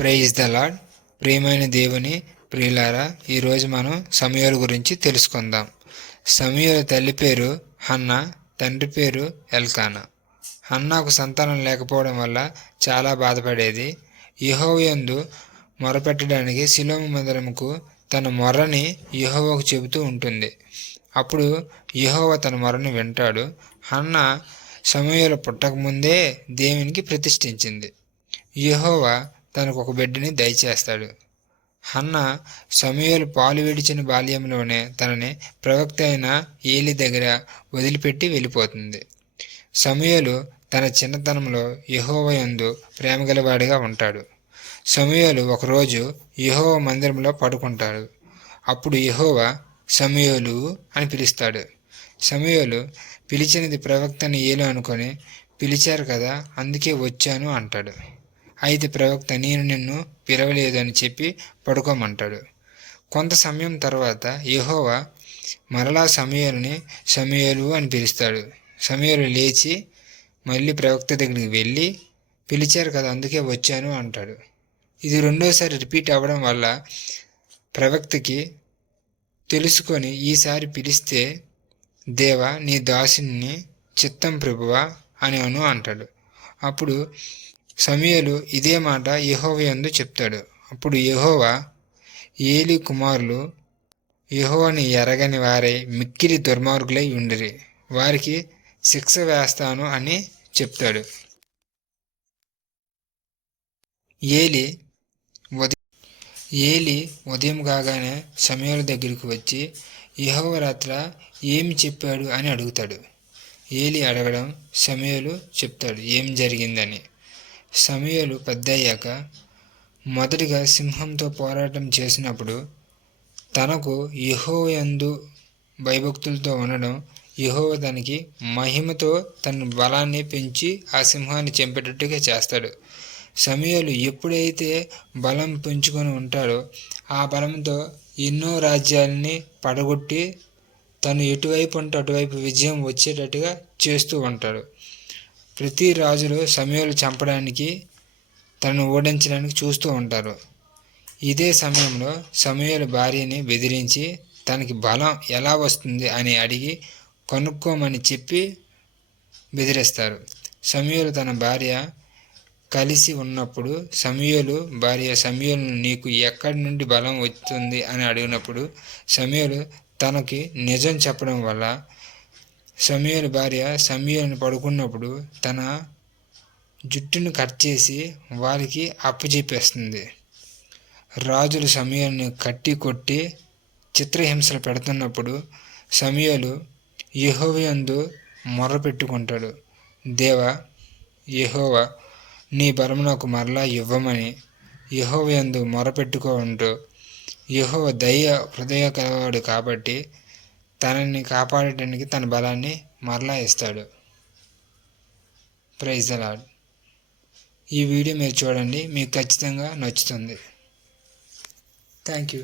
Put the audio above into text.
Praise the lord. ప్రియమైన దేవుని ప్రియులారా, ఈరోజు మనం సమూయేలు గురించి తెలుసుకుందాం. సమూయేలు తల్లి పేరు హన్నా, తండ్రి పేరు ఎల్కానా. హన్నాకు సంతానం లేకపోవడం వల్ల చాలా బాధపడేది. యెహోవా యందు మొరపెట్టడానికి షిలోము మందిరముకు తన మొర్రని యెహోవాకు చెబుతూ ఉంటుంది. అప్పుడు యెహోవా తన మొర్రని వింటాడు. హన్నా సమూయేలు పుట్టకముందే దేవునికి ప్రతిష్ఠించింది. యెహోవా తనకు ఒక బిడ్డని దయచేస్తాడు. హన్నా సమూయేలు పాలు విడిచిన బాల్యంలోనే తనని ప్రవక్త అయిన ఏలీ దగ్గర వదిలిపెట్టి వెళ్ళిపోతుంది. సమూయేలు తన చిన్నతనంలో యెహోవా యందు ప్రేమగలవాడిగా ఉంటాడు. సమూయేలు ఒకరోజు యెహోవా మందిరంలో పడుకుంటాడు. అప్పుడు యెహోవా సమూయేలు అని పిలుస్తాడు. సమూయేలు పిలిచినది ప్రవక్తని ఏలు అనుకొని, పిలిచారు కదా అందుకే వచ్చాను అంటాడు. అయితే ప్రవక్త నేను నిన్ను పిలవలేదు అని చెప్పి పడుకోమంటాడు. కొంత సమయం తర్వాత యెహోవా మరలా సమూయేలుని సమూయేలు అని పిలుస్తాడు. సమూయేలు లేచి మళ్ళీ ప్రవక్త దగ్గరికి వెళ్ళి, పిలిచారు కదా అందుకే వచ్చాను అంటాడు. ఇది రెండోసారి రిపీట్ అవ్వడం వల్ల ప్రవక్తకి తెలుసుకొని, ఈసారి పిలిస్తే దేవా నీ దాసుని చిత్తం ప్రభువా అని అంటాడు. అప్పుడు సమూయేలు ఇదే మాట యెహోవా యందు చెప్తాడు. అప్పుడు యెహోవా ఏలీ కుమారులు యెహోవాని ఎరగని వారై మిక్కిలి దుర్మార్గులై ఉండిరి, వారికి శిక్ష వేస్తాను అని చెప్తాడు. ఏలీ ఉదయం కాగానే సమూయేలు దగ్గరికి వచ్చి యెహోవా రాత్ర ఏమి చెప్పాడు అని అడుగుతాడు. ఏలీ అడగడం సమూయేలు చెప్తాడు ఏం జరిగిందని. సమూయేలు పెద్దయ్యాక మొదటిగా సింహంతో పోరాటం చేసినప్పుడు తనకు యెహోవా యందు భయభక్తులతో ఉండడం, యెహోవా తనకి మహిమతో తన బలాన్ని పెంచి ఆ సింహాన్ని చంపేటట్టుగా చేస్తాడు. సమూయేలు ఎప్పుడైతే బలం పెంచుకొని ఉంటాడో ఆ బలంతో ఎన్నో రాజ్యాలని పడగొట్టి తను ఎటువైపు ఉంటే అటువైపు విజయం వచ్చేటట్టుగా చేస్తూ ఉంటాడు. ప్రతి రాజులు సమూయేలు చంపడానికి తనను ఓడించడానికి చూస్తూ ఉంటారు. ఇదే సమయంలో సమూయేలు భార్యని బెదిరించి తనకి బలం ఎలా వస్తుంది అని అడిగి కనుక్కోమని చెప్పి బెదిరిస్తారు. సమూయేలు తన భార్య కలిసి ఉన్నప్పుడు సమూయేలు భార్య సమూయేలును నీకు ఎక్కడి నుండి బలం వస్తుంది అని అడిగినప్పుడు సమూయేలు తనకి నిజం చెప్పడం వల్ల సమూయేలు భార్య సమూయేలుని పడుకున్నప్పుడు తన జుట్టును కట్ చేసి వారికి అప్పచెప్పేస్తుంది. రాజులు సమూయేలుని కట్టి కొట్టి చిత్రహింసలు పెడుతున్నప్పుడు సమూయేలు యెహోవా యందు మొర్ర పెట్టుకుంటాడు. దేవా యెహోవా నీ బలము నాకు మరలా ఇవ్వమని యెహోవా యందు మొరపెట్టుకుంటూ, యెహోవా దయ హృదయ కలవాడు కాబట్టి తనని కాపాడటానికి తన బలాన్ని మరలా ఇస్తాడు. Praise the lord. ఈ వీడియో మీరు చూడండి, మీకు ఖచ్చితంగా నచ్చుతుంది. Thank you.